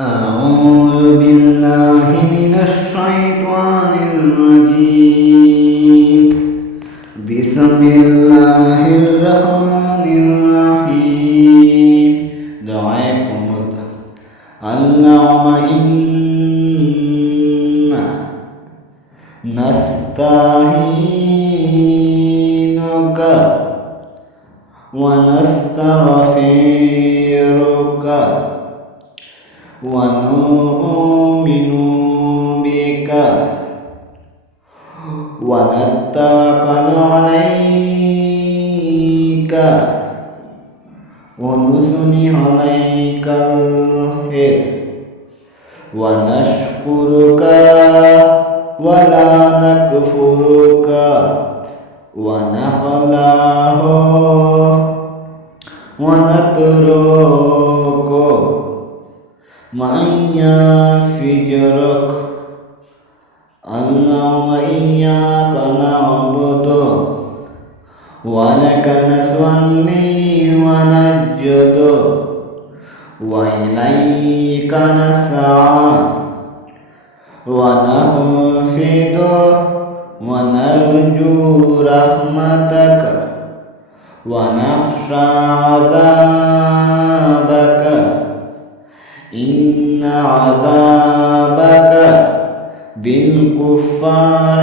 أعوذ بالله من الشيطان الرجيم. بسم الله الرحمن الرحيم. دعاكم اللهم إنا نستعينك ونستغفرك ونؤمن بك ونتوكل عليك ونثني عليك الخير ونشكرك ولا نكفرك ونخلع ونترك من يفجرك. اللهم إياك نعبد ولك نصلي ونسجد وإليك نسعى ونخفض ونرجو رحمتك ونخشى عذابك إن عذابك بالكفار